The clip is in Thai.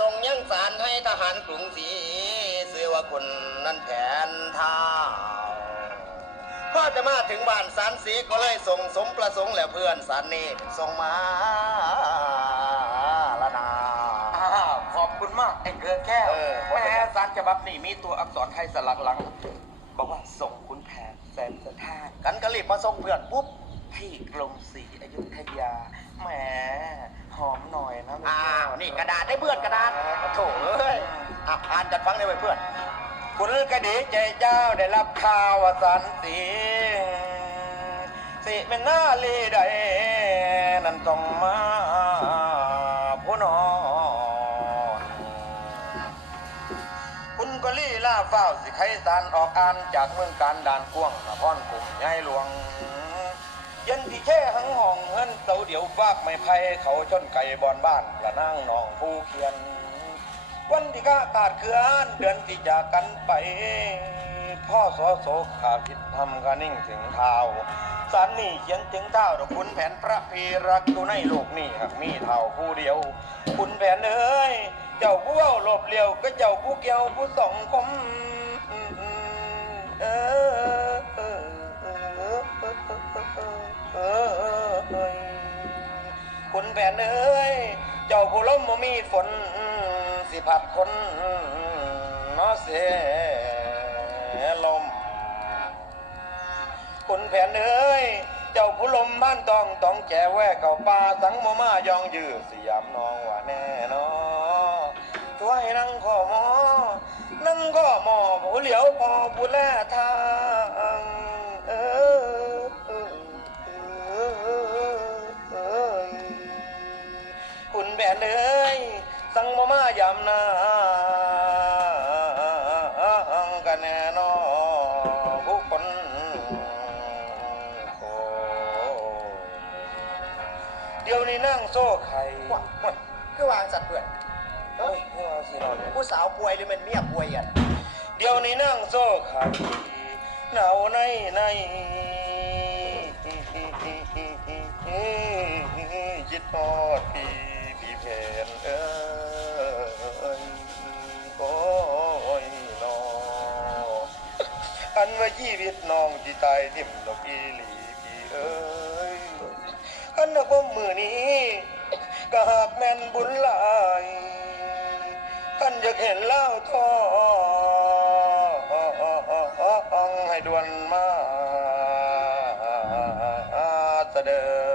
ส่งยังสารให้ทหารกรุงศรีเสือว่าคุณนั้นแผนเท้าพอจะมาถึงบ้านสารสีก็เลยส่งสมประสงค์และเพื่อนสารนี่ส่งมาละนาอ้าวขอบคุณมากไอ้เกลือแก้วเออแม่สารฉบับนี่มีตัวอักษรไทยสลักหลัง บอกว่าส่งคุณแผนแสนสะท้านกันก็รีบมาส่งเพื่อนปุ๊บที่กรุงศรีอยุธยาแหม นี่กระดาษได้เพื่อนกระดาษโถเอ้ยอะอ่านจัดฟังได้ไว้เพื่อน คุณกระดีใจเจ้าได้รับข่าวว่าสันสีสิเป็นหน้าลีใดนั่นต้องมาผู้นอนคุณก็ลี่ล่าเฝ้าสิไขสารออกอ่านจากเมืองการด่านกวางนครกลุ่มใหญ่หลวง เย็นที่แช่หังห้องเงินเตาเดี๋ยวฟากไม่ไพ่เขาชนไก่บอนบ้านละนั่งนองผู้เขียน วันที่ข้าขาดเคือนเดือนที่จากกันไป พ่อสอโศกขาคิดทำกันนิ่งถึงเท้าสารนี่เขียนถึงเท้าดอกคุณแผนพระพีรักอยู่ในโลกนี้หากมีเท่าผู้เดียว คุณแผนเอ้ยเจ้าผู้เว้าหลบเลี้ยวก็เจ้าผู้เกี่ยวผู้สองคม คุณแผ่นเอ้ย เจ้าผู้ล้มบ่มีฝน สิผัดคนเนาะเสลมคุณแผ่นเอ้ย เจ้าผู้ลมบ้านตองต้องแจแวกเข้าป่าสังโมมายองยือสยามน้องว่าแน่นอช่วยนั่งข้อมอนั่งข้อหมอผู้เหลียวพอผู้แล คุณแผนเอ้ยสั่งมามายามนากันแน่นอผู้คนโคเดี๋ยวนี้นั่งโซ่ไข่ว้าว้าคือวางสัตว์เพื่อนเฮ้ยเฮ้ยสินอนผู้สาวป่วยหรือเป็นเมียป่วยอะเดี๋ยวนี้นั่งโซ่ไข่หนาวในในจิตทอดพี่พี่ ว่าชีวิตน้องที่ตายดิ่มดอกอีหลีพี่เอ้ยอันนักว่ามือนี้ ก็หากแม่นบุญหลายท่านอยากเห็นเล่าทองให้ดวนมาเสดอ